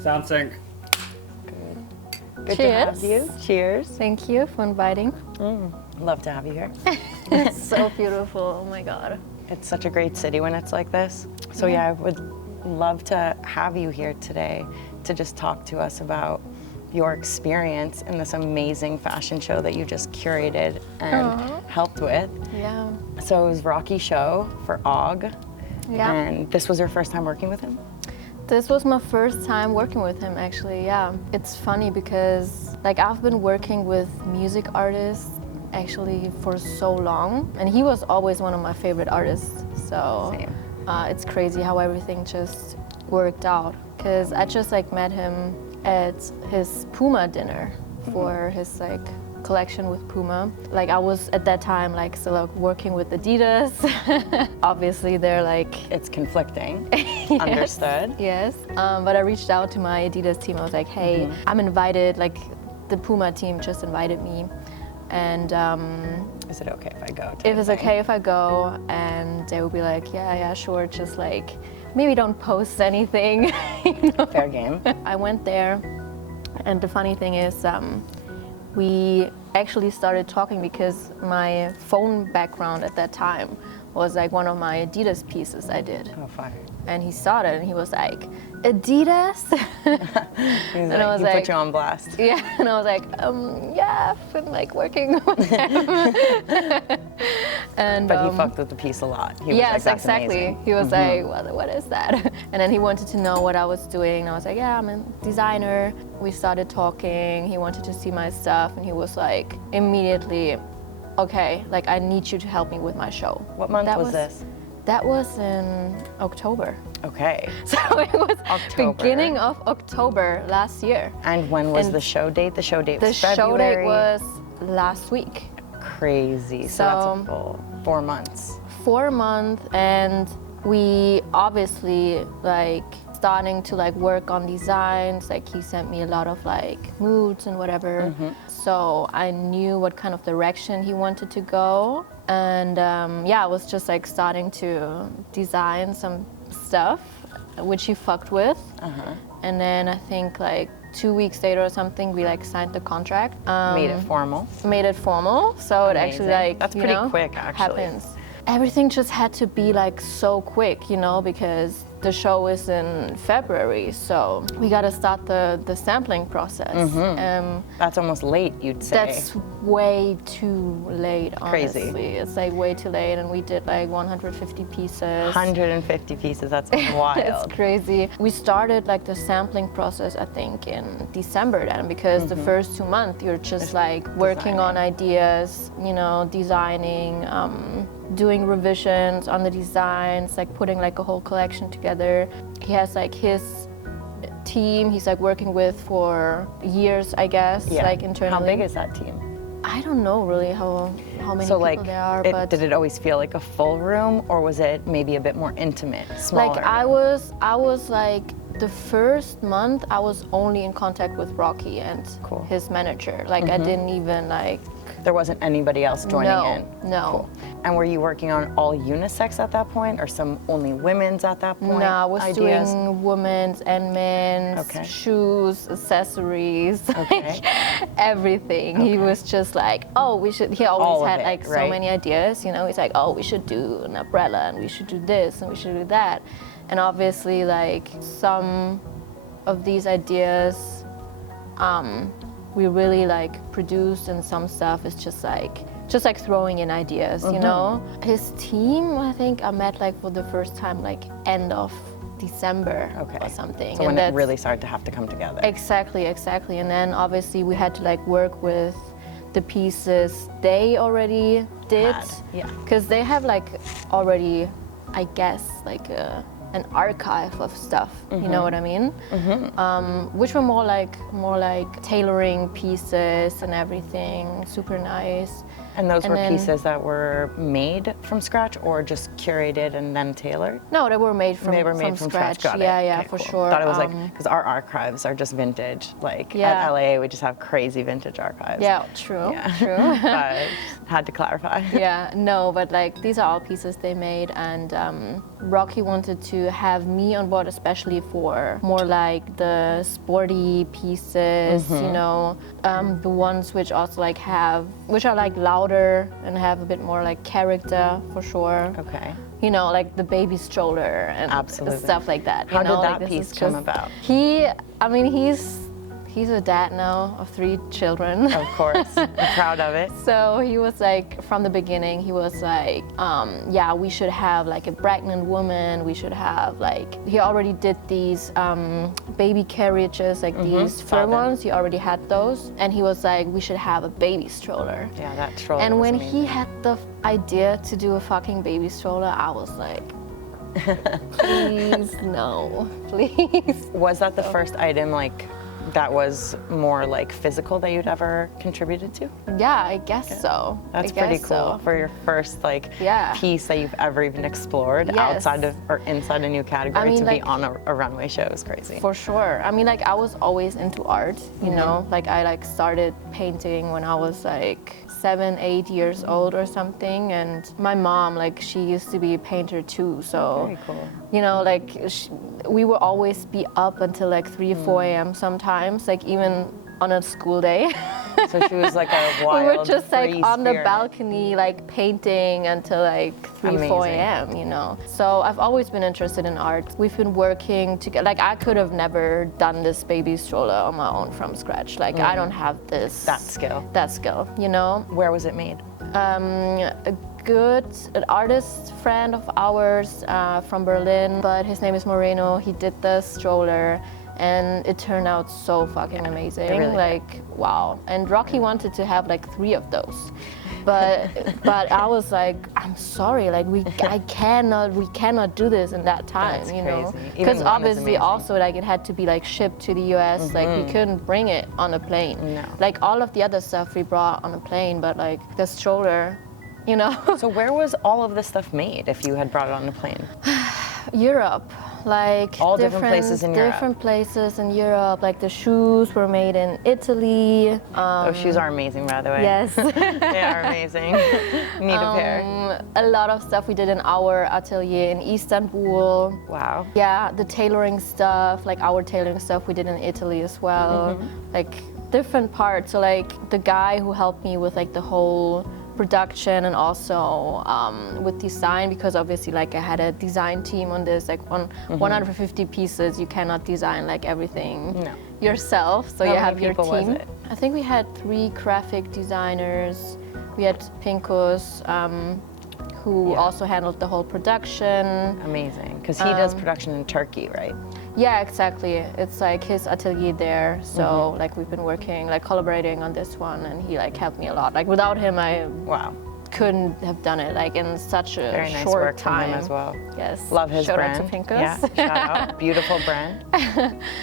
Sound sync. Good to have you. Cheers. Thank you for inviting. Love to have you here. It's so beautiful. Oh my God. It's such a great city when it's like this. So yeah, I would love to have you here today to just talk to us about your experience in this amazing fashion show that you just curated and helped with. Yeah. So it was Rocky show for AWGE. Yeah. And this was your first time working with him? This was my first time working with him, actually. Yeah. It's funny because like I've been working with music artists actually for so long, and he was always one of my favorite artists. So it's crazy how everything just worked out, because I just like met him at his Puma dinner for his like collection with Puma. Like I was at that time like still like, working with Adidas. Obviously they're like It's conflicting. Yes. Understood. Yes, but I reached out to my Adidas team. I was like, hey, I'm invited, like the Puma team just invited me, and Is it okay if I go? if it's okay if I go, and they would be like, yeah, sure, just like maybe don't post anything. You know? Fair game. I went there, and the funny thing is we actually started talking because my phone background at that time was like one of my Adidas pieces I did. Oh, fire. And he saw it and he was like, Adidas? And I was he like, put you on blast. yeah, and I was like, yeah, I've been like working with them. And, But he fucked with the piece a lot. He was yes, like, That's exactly. amazing. He was like, what is that? And then he wanted to know what I was doing. And I was like, yeah, I'm a designer. We started talking. He wanted to see my stuff. And he was like, immediately, okay, like I need you to help me with my show. What month was this? That was in October. Okay. So it was October. beginning of October last year. And when was And the show date? The show date The was show February. date was last week. Crazy. So that's a full 4 months. 4 months, and we obviously like starting to like work on designs. Like he sent me a lot of like moods and whatever. So I knew what kind of direction he wanted to go. And yeah, I was just like starting to design some stuff, which he fucked with. And then I think like 2 weeks later or something, we like signed the contract. Made it formal. Made it formal, so it actually Amazing. like That's you pretty know, quick, actually. happens. Everything just had to be like so quick, you know, because the show is in February, so we got to start the sampling process. That's almost late, you'd say. That's way too late, Crazy. honestly. It's like way too late, and we did like 150 pieces. 150 pieces, that's It's wild. crazy. We started like the sampling process, I think, in December then, because the first 2 months you're just like working on ideas, you know, designing, doing revisions on the designs, like putting like a whole collection together. He has like his team he's like working with for years, I guess, like internally. How big is that team? I don't know really how many So people like, there are, but did it always feel like a full room, or was it maybe a bit more intimate, smaller? like I was like the first month I was only in contact with Rocky and his manager. Like I didn't even like. There wasn't anybody else joining in? No. Cool. And were you working on all unisex at that point, or some only women's at that point? No, I was ideas? doing women's and men's, shoes, accessories, like everything. He was just like, oh, we should, he always had like so many ideas, you know, he's like, oh, we should do an umbrella and we should do this and we should do that. And obviously like some of these ideas, we really like produced, and some stuff is just like throwing in ideas, you know. His team, I think I met like for the first time like end of December or something. So when it really started to have to come together. Exactly. And then obviously we had to like work with the pieces they already did. Because they have like already, I guess, like an archive of stuff, you know what I mean? Which were more like tailoring pieces and everything, super nice. And those were pieces that were made from scratch or just curated and then tailored? No, they were made from scratch. Got it. Yeah, Okay, for cool. sure. Thought it was because our archives are just vintage. Like at LA, we just have crazy vintage archives. Yeah, true. But had to clarify. Yeah, no, but like these are all pieces they made, and Rocky wanted to have me on board, especially for more like the sporty pieces, you know, the ones which also like which are like louder and have a bit more like character for sure. Okay. You know, like the baby stroller and stuff like that. How did that piece come about? He's a dad now of 3 children. Of course, I'm proud of it. So he was like, from the beginning, he was like, yeah, we should have like a pregnant woman. We should have like, he already did these baby carriages, like these fur ones. He already had those. And he was like, we should have a baby stroller. Yeah, that stroller. And when amazing. he had the idea to do a fucking baby stroller, I was like, please, no, please. Was that the first item like that was more like physical that you'd ever contributed to? Yeah, I guess so. That's pretty cool for your first like piece that you've ever even explored outside of or inside a new category to be on a runway show is crazy. For sure. I mean, like I was always into art, you know, like I like started painting when I was like 7, 8 years old or something, and my mom, like she used to be a painter too, so very cool. You know, like we would always be up until like 3 or 4 a.m. sometimes, like even on a school day. So she was like a wild, we were just like on spirit. the balcony, like painting until like 3, 4 a.m., you know. So I've always been interested in art. We've been working together. Like I could have never done this baby stroller on my own from scratch. Like I don't have that skill, you know. Where was it made? An artist friend of ours from Berlin, but his name is Moreno. He did the stroller, and it turned out so fucking amazing. Really like wow. And Rocky wanted to have like 3 of those, but I was like, I'm sorry, like we cannot do this in that time. That's you know, crazy. because obviously also like it had to be like shipped to the US. Like we couldn't bring it on a plane. No. Like all of the other stuff we brought on a plane, but like the stroller, you know. So where was all of this stuff made if you had brought it on a plane? Europe, like all different places in Europe. Different places in Europe. Like the shoes were made in Italy. Those shoes are amazing, by the way. Yes, they are amazing. Need a pair. A lot of stuff we did in our atelier in Istanbul. Wow. Yeah, the tailoring stuff, like our tailoring stuff, we did in Italy as well. Like different parts. So like the guy who helped me with like the whole production and also with design, because obviously like I had a design team on this, like on 150 pieces you cannot design like everything yourself, so you have your team. Was it? I think we had 3 graphic designers. We had Pinkus who also handled the whole production. Amazing, because he does production in Turkey, right? Yeah, exactly. It's like his atelier there. So like we've been working, like collaborating on this one, and he like helped me a lot. Like without him, I couldn't have done it like in such a very nice short work time. From him as well. Yes. Love his shout brand. Shout out to Pinkus. Yeah, shout out. Beautiful brand.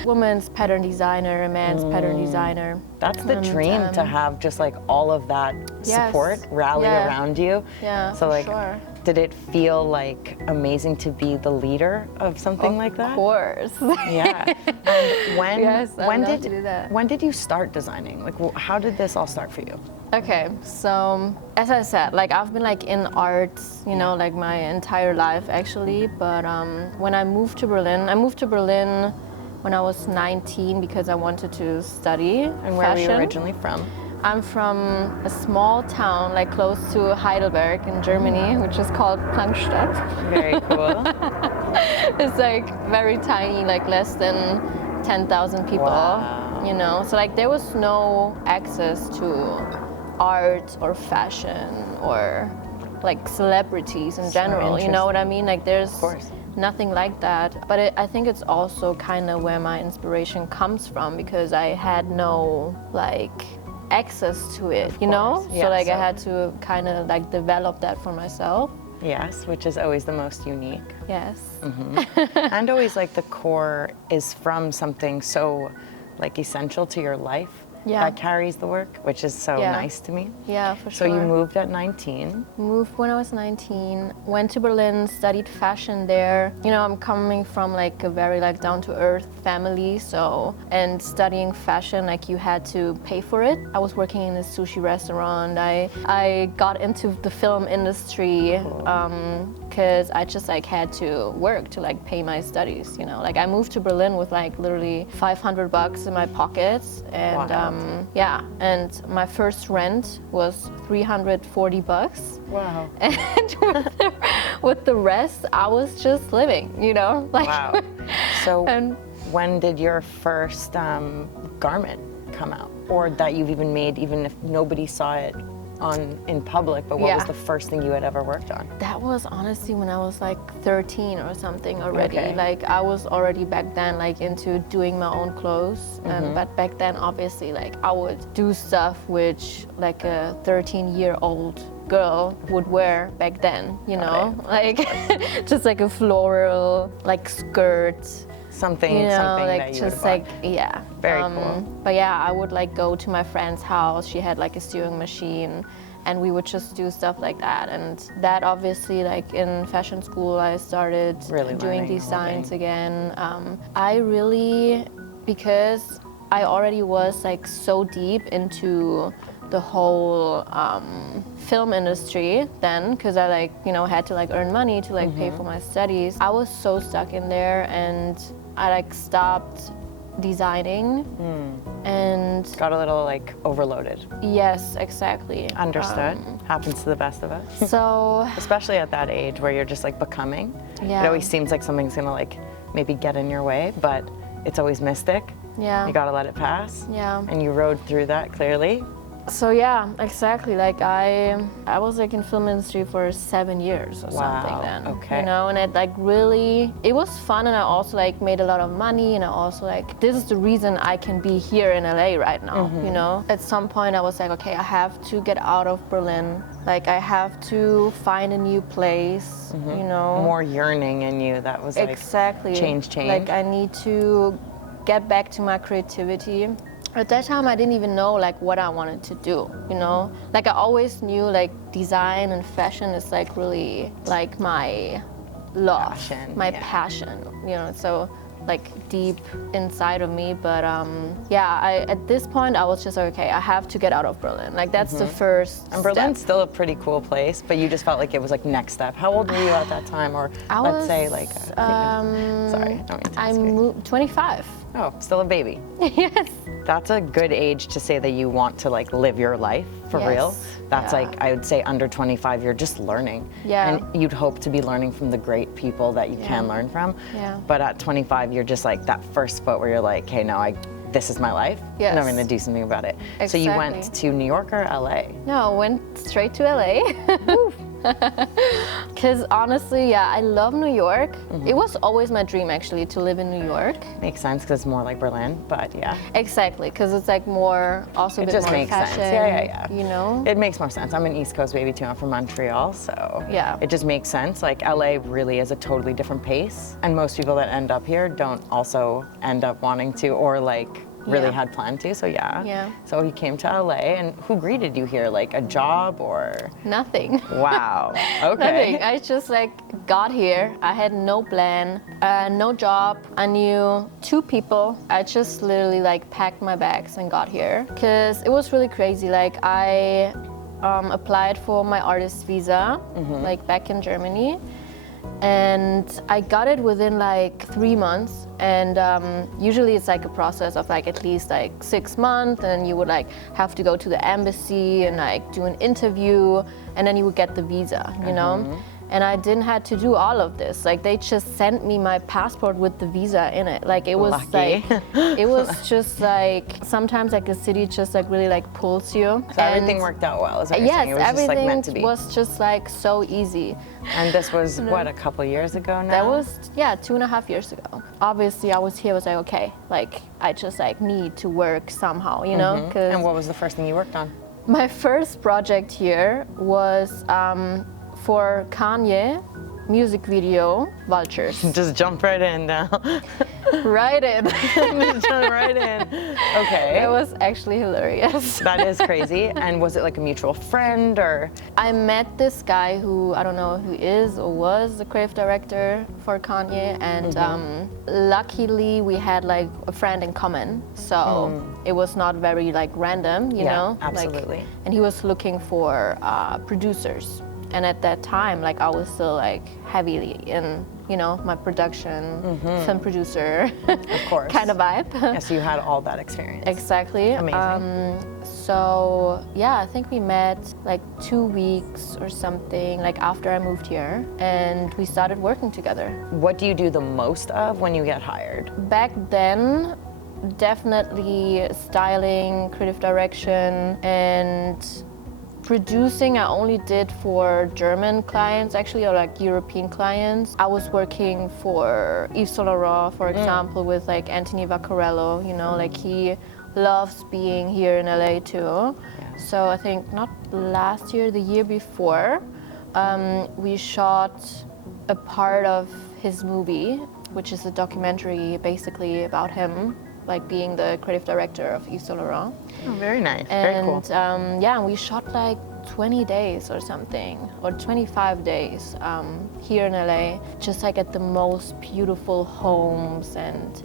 Women's pattern designer, a man's pattern designer. That's the dream, to have just like all of that support rally around you. Yeah, so like, sure. Did it feel like amazing to be the leader of something like that? Of course. Yeah. And when did you start designing? Like, how did this all start for you? Okay, so as I said, like I've been like in art, you know, like my entire life actually. But when I moved to Berlin, when I was 19 because I wanted to study And where fashion. were you originally from? I'm from a small town like close to Heidelberg in Germany, which is called Plankstadt. Very cool. It's like very tiny, like less than 10,000 people, you know. So like there was no access to art or fashion or like celebrities in general, you know what I mean? Like there's nothing like that. But I think it's also kind of where my inspiration comes from, because I had no like access to it, you know? Yes, so like I had to kind of like develop that for myself. Yes, which is always the most unique. Yes. And always like the core is from something so like essential to your life. that carries the work, which is so nice to me. Yeah, for sure. So you moved at 19? Moved when I was 19, went to Berlin, studied fashion there. You know, I'm coming from like a very like down-to-earth family, so, and studying fashion, like you had to pay for it. I was working in a sushi restaurant. I got into the film industry because I just like had to work to like pay my studies, you know. Like I moved to Berlin with like literally $500 in my pockets, and yeah, and my first rent was $340. Wow. And with the rest, I was just living, you know. Like, wow. So when did your first garment come out, or that you've even made, even if nobody saw it in public, but what was the first thing you had ever worked on? That was honestly when I was like 13 or something already. Like I was already back then like into doing my own clothes, but back then obviously like I would do stuff which like a 13-year-old girl would wear back then, you know, like just like a floral like skirt. Something, you know, something like that you just would like bought. Very cool. But yeah, I would like go to my friend's house. She had like a sewing machine, and we would just do stuff like that. And that obviously, like in fashion school, I started doing designs again. I really, because I already was like so deep into the whole film industry then, because I like, you know, had to like earn money to like pay for my studies. I was so stuck in there, and I like stopped designing and got a little like overloaded. Yes, exactly. Understood. Happens to the best of us. So especially at that age where you're just like becoming. Yeah. It always seems like something's gonna like maybe get in your way, but it's always mystic. Yeah. You gotta let it pass. Yeah. And you rode through that clearly. So yeah, exactly. Like I was like in film industry for 7 years or something then. Okay. You know, and it like really, it was fun, and I also like made a lot of money, and I also like, this is the reason I can be here in LA right now, you know? At some point I was like, okay, I have to get out of Berlin. Like I have to find a new place, you know? More yearning in you that was like change. Like I need to get back to my creativity. At that time, I didn't even know like what I wanted to do, you know? Like I always knew like design and fashion is like really like my love, passion, you know, so like deep inside of me. But yeah, at this point I was just like, okay, I have to get out of Berlin. Like that's the first And Berlin's step. still a pretty cool place, but you just felt like it was like next step. How old were you at that time? Or let's say like, sorry, I don't mean to ask you. moved 25. Oh, still a baby. Yes. That's a good age to say that you want to like live your life for real. That's like, I would say under 25, you're just learning. Yeah. And you'd hope to be learning from the great people that you can learn from. Yeah. But at 25, you're just like that first foot where you're like, hey, no, this is my life. Yes. And I'm gonna do something about it. Exactly. So you went to New York or LA? No, I went straight to LA. Because honestly, yeah, I love New York. It was always my dream actually to live in New York. Makes sense because it's more like Berlin, but yeah. Exactly, because it's like more, also a bit more makes fashion. Sense. Yeah. You know? It makes more sense. I'm an East Coast baby too. I'm from Montreal, so yeah, it just makes sense. Like LA really is a totally different pace, and most people that end up here don't also end up wanting to, or like really had planned to, so yeah. So you came to LA, and who greeted you here? Like a job or? Nothing. Wow, okay. Nothing, I just like got here. I had no plan, no job. I knew 2 people. I just literally like packed my bags and got here. Cause it was really crazy. Like I applied for my artist visa, like back in Germany. And I got it within like 3 months, and usually it's like a process of like at least like 6 months, and you would like have to go to the embassy and like do an interview, and then you would get the visa, you know? And I didn't have to do all of this. Like they just sent me my passport with the visa in it. Like it was like, it was just like, sometimes like the city just like really like pulls you. So everything worked out well, is what you're saying? It was everything just like meant to be. was just like so easy. And this was what, a couple years ago now? That was, 2.5 years ago. Obviously I was here, I was like, okay, like I just like need to work somehow, you know? And what was the first thing you worked on? My first project here was, for Kanye, music video, Vultures. Just jump right in now. Right in. Just jump right in. Okay. It was actually hilarious. That is crazy. And was it like a mutual friend or? I met this guy who, I don't know who is or was the creative director for Kanye, and luckily we had like a friend in common, so it was not very like random, you know? Absolutely. Like, and he was looking for producers. And at that time, like I was still like heavily in, you know, my production, film producer, of course, kind of vibe. Yes, you had all that experience. Exactly. Amazing. So yeah, I think we met like 2 weeks or something, like after I moved here, and we started working together. What do you do the most of when you get hired? Back then, definitely styling, creative direction, and producing I only did for German clients actually, or like European clients. I was working for Yves Saint Laurent, for example, with like Anthony Vaccarello, you know, like he loves being here in LA too. Yeah. So I think not last year, the year before, we shot a part of his movie, which is a documentary basically about him, like being the creative director of Yves Saint Laurent. Oh, very nice. And, very cool. Yeah, and we shot like 20 days or something, or 25 days here in LA, just like at the most beautiful homes and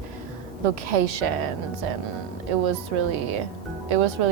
locations, and it was really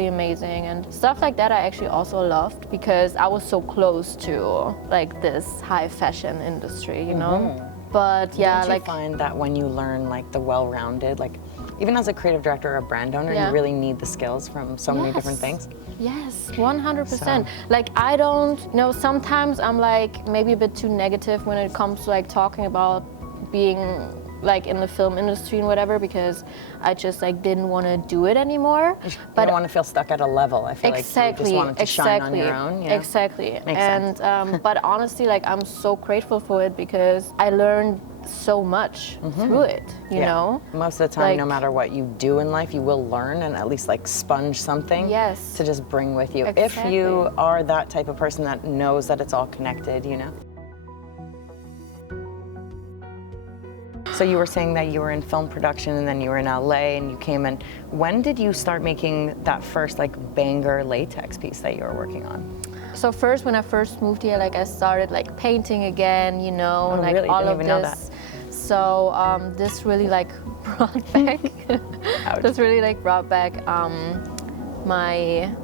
amazing. And stuff like that I actually also loved because I was so close to like this high fashion industry, you know? But yeah, Don't you find that when you learn like the well-rounded, like even as a creative director or a brand owner, you really need the skills from so many different things? Yes, 100%. Like I don't, you know, sometimes I'm like maybe a bit too negative when it comes to like talking about being like in the film industry and whatever, because I just like didn't want to do it anymore. But you don't want to feel stuck at a level. I feel like you just wanted to shine on your own. Yeah. Exactly. Makes and sense. But honestly, like I'm so grateful for it because I learned so much through it, you know? Most of the time, like, no matter what you do in life, you will learn and at least like sponge something to just bring with you. If you are that type of person that knows that it's all connected, you know? So you were saying that you were in film production and then you were in LA and you came in. When did you start making that first like banger latex piece that you were working on? So first, when I first moved here, like I started like painting again, you know, and like really? all Didn't of even this. Know that. So this really like brought back, my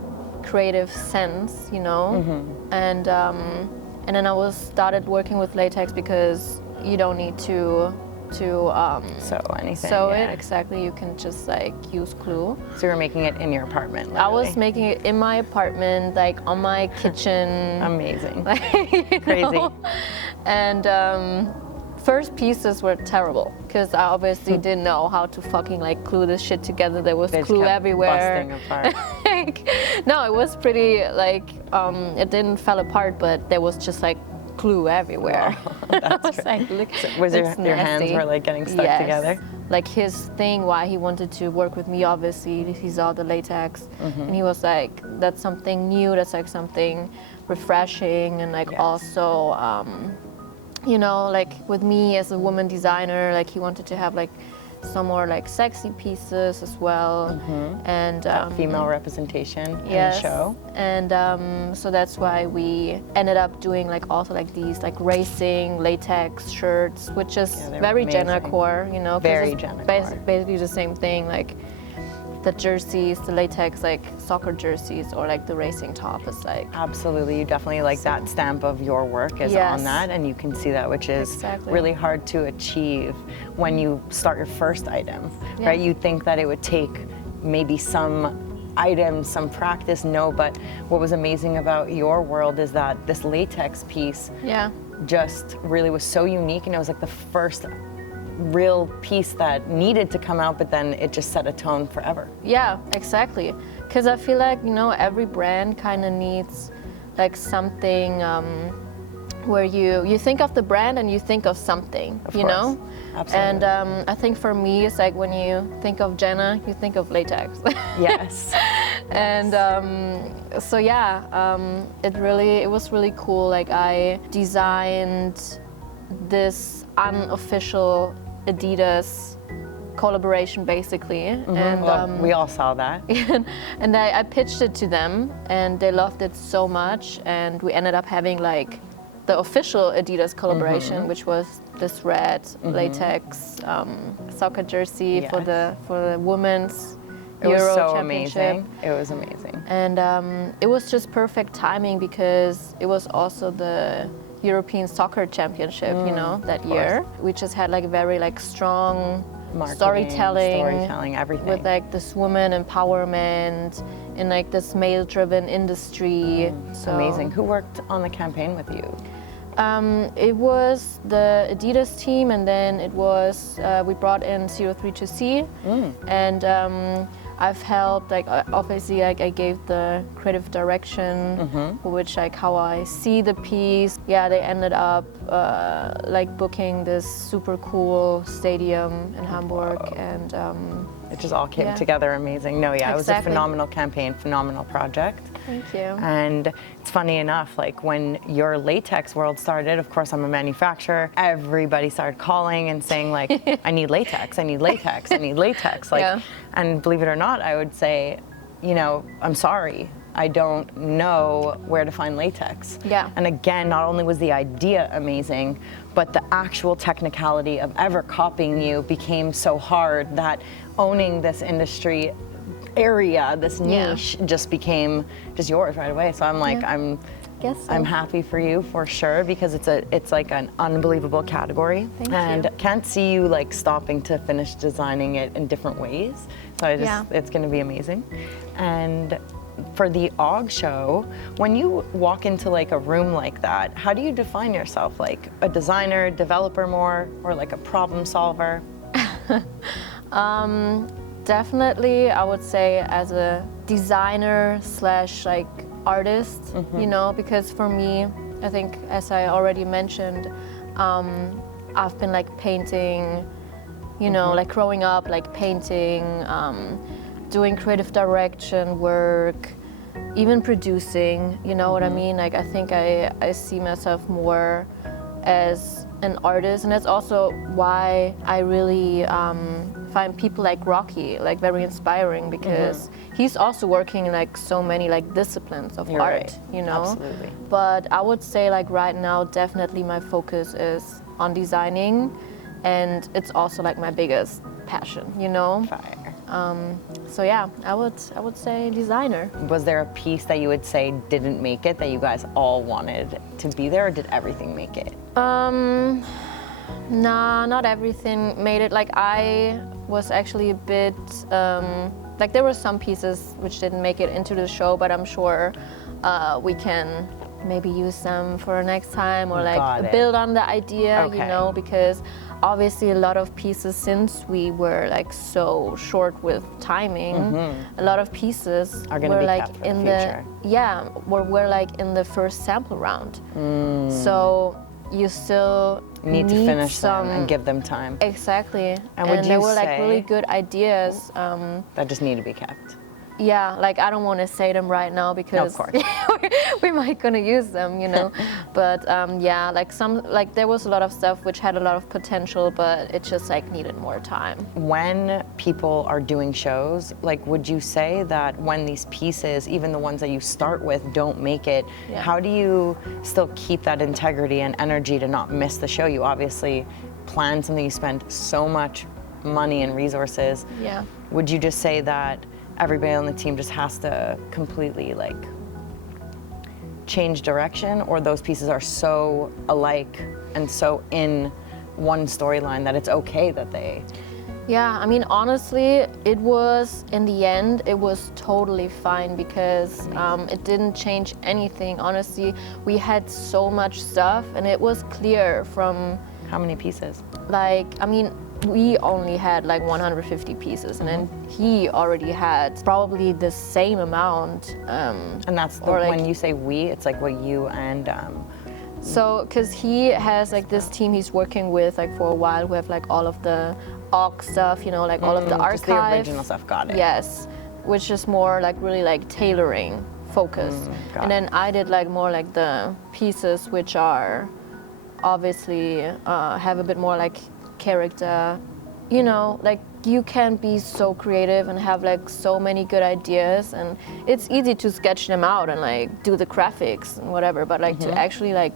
creative sense, you know, and then I started working with latex because you don't need to sew anything. Sew it, exactly. You can just like use glue. So you were making it in your apartment, literally. I was making it in my apartment, like on my kitchen. Amazing. Like, crazy. Know? And first pieces were terrible because I obviously didn't know how to fucking like glue this shit together. There was glue everywhere. Busting apart. Like, no, it was pretty like it didn't fall apart, but there was just like glue everywhere. Oh, that's like, look, was your hands were like getting stuck together? Like his thing, why he wanted to work with me, obviously, he saw the latex, and he was like, that's something new, that's like something refreshing, and like also, you know, like with me as a woman designer, like he wanted to have like some more like sexy pieces as well, and female representation in the show. And so that's why we ended up doing like also like these like racing latex shirts, which is very Jenna core, you know, very Jenna core. Basically the same thing, like the jerseys, the latex like soccer jerseys, or like the racing top is like absolutely. You definitely like that stamp of your work is on that, and you can see that, which is really hard to achieve when you start your first item, right? You think that it would take maybe some items, some practice. No, but what was amazing about your world is that this latex piece just really was so unique, and it was like the first real piece that needed to come out, but then it just set a tone forever. Yeah, exactly. Because I feel like, you know, every brand kind of needs like something where you think of the brand and you think of something, you know? Absolutely. And I think for me, it's like when you think of Jenna, you think of latex. Yes. And so yeah, it was really cool. Like I designed this unofficial Adidas collaboration, basically. And well, we all saw that. and I pitched it to them, and they loved it so much, and we ended up having like the official Adidas collaboration, which was this red latex soccer jersey for the women's Euro Championship. Amazing. It was amazing. And it was just perfect timing because it was also the European Soccer Championship, you know, that year. We just had like a very like strong marketing, storytelling, everything. With like this woman empowerment in like this male-driven industry. So, amazing. Who worked on the campaign with you? It was the Adidas team, and then it was we brought in 03 and I've helped, like obviously like I gave the creative direction, for which like how I see the piece. Yeah, they ended up like booking this super cool stadium in Hamburg, and it just all came together amazing. No, yeah, it was a phenomenal campaign, phenomenal project. Thank you. And it's funny enough, like when your latex world started, of course I'm a manufacturer, everybody started calling and saying like, I need latex, I need latex, I need latex. Like, and believe it or not, I would say, you know, I'm sorry, I don't know where to find latex. Yeah. And again, not only was the idea amazing, but the actual technicality of ever copying you became so hard that owning this industry area, this niche, just became just yours right away. So I'm like, I'm happy for you for sure, because it's like an unbelievable category. Thank you. Can't see you like stopping to finish designing it in different ways. So I just it's going to be amazing. And for the AWGE show, when you walk into like a room like that, how do you define yourself? Like a designer, developer more, or like a problem solver? Definitely, I would say as a designer slash like artist, you know, because for me, I think as I already mentioned, I've been like painting, you know, like growing up, like painting, doing creative direction work, even producing, you know what I mean? Like I think I see myself more as an artist, and that's also why I really find people like Rocky like very inspiring, because he's also working in like so many like disciplines of art, you know. Absolutely. But I would say like right now definitely my focus is on designing, and it's also like my biggest passion, you know. Fire. So yeah, I would say designer. Was there a piece that you would say didn't make it that you guys all wanted to be there, or did everything make it? Nah, not everything made it. Like I was actually a bit, like there were some pieces which didn't make it into the show, but I'm sure we can maybe use them for next time, or like build on the idea, you know, because obviously a lot of pieces, since we were like so short with timing, a lot of pieces are gonna were be like kept for in the future. we're like in the first sample round. So you still need to finish them and give them time. Exactly. And there were like really good ideas that just need to be kept. Yeah, like I don't want to say them right now because we might gonna use them, you know. But yeah, like there was a lot of stuff which had a lot of potential, but it just like needed more time. When people are doing shows, like would you say that when these pieces, even the ones that you start with, don't make it, how do you still keep that integrity and energy to not miss the show? You obviously plan something, you spend so much money and resources. Yeah. Would you just say that everybody on the team just has to completely like change direction, or those pieces are so alike and so in one storyline that it's okay that they... Yeah, I mean, honestly, it was, in the end, it was totally fine because it didn't change anything. Honestly, we had so much stuff and it was clear from... How many pieces? Like, I mean, we only had like 150 pieces, and then he already had probably the same amount. And that's the, like, when you say we, it's like what you and... So, because he has like this team he's working with like for a while, who have like all of the AWGE stuff, you know, like all of the archive. Just the original stuff, got it. Yes, which is more like really like tailoring focus. And then I did like more like the pieces which are obviously have a bit more like character. You know, like you can be so creative and have like so many good ideas, and it's easy to sketch them out and like do the graphics and whatever, but like to actually like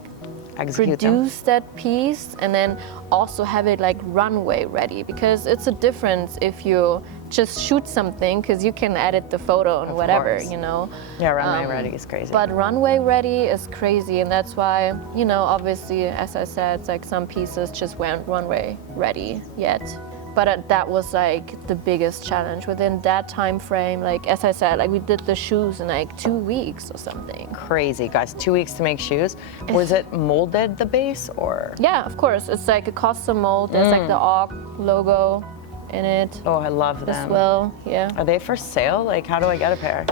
produce that piece and then also have it like runway ready, because it's a difference if you just shoot something, because you can edit the photo and whatever, you know. Yeah, runway ready is crazy. But runway ready is crazy, and that's why, you know, obviously, as I said, it's like some pieces just weren't runway ready yet. But that was like the biggest challenge within that time frame. Like, as I said, like we did the shoes in like 2 weeks or something. Crazy, guys, 2 weeks to make shoes. Was it molded, the base, or? Yeah, of course. It's like a custom mold. There's like the AWGE logo in it. Oh, I love them. As well, yeah. Are they for sale? Like, how do I get a pair?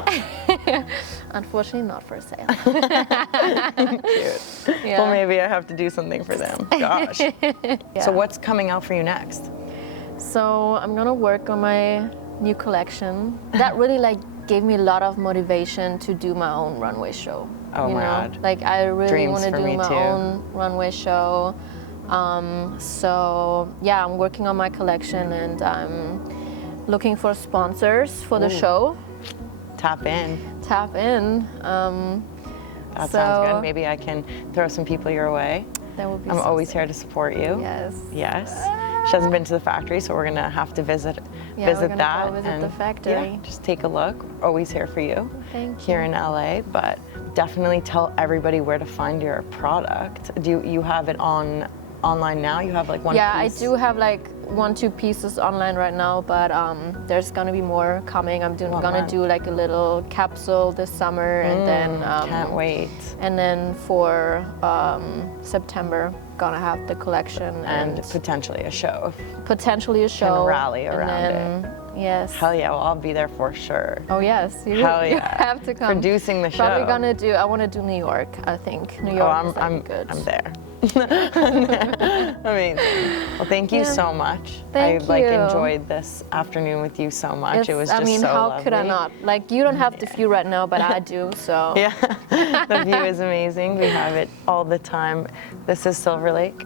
Unfortunately, not for sale. Cute. Yeah. Well, maybe I have to do something for them. Gosh. Yeah. So what's coming out for you next? So I'm gonna work on my new collection. That really like gave me a lot of motivation to do my own runway show. Oh my God. Like I really want to do my too. own runway show. So yeah, I'm working on my collection and I'm looking for sponsors for the show. Tap in. Tap in. That sounds good. Maybe I can throw some people your way. That would be I'm always here to support you. Yes. Yes. She hasn't been to the factory, so we're gonna have to visit that. Go visit the factory. Yeah, just take a look. Always here for you. Thank you. Here in LA, but definitely tell everybody where to find your product. Do you have it online now? You have like one piece? Yeah, I do have like 1-2 pieces online right now, but there's gonna be more coming. I'm gonna do like a little capsule this summer, and then can't wait. And then for September, gonna have the collection and potentially a show. Potentially a show. And rally around it. Yes. Hell yeah, well, I'll be there for sure. Oh yes, you have to come. Producing the show. Probably I want to do New York, I think. New York is good. I'm there. Amazing. Well, thank you so much. Thank you. I enjoyed this afternoon with you so much. It was just so how lovely. could I not? Like, you don't have the view right now, but I do, so. Yeah, the view is amazing. We have it all the time. This is Silver Lake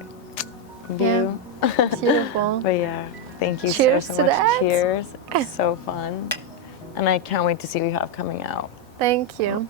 view. Yeah, beautiful. But yeah, thank you Cheers so to much. that. Cheers. It's so fun. And I can't wait to see what you have coming out. Thank you.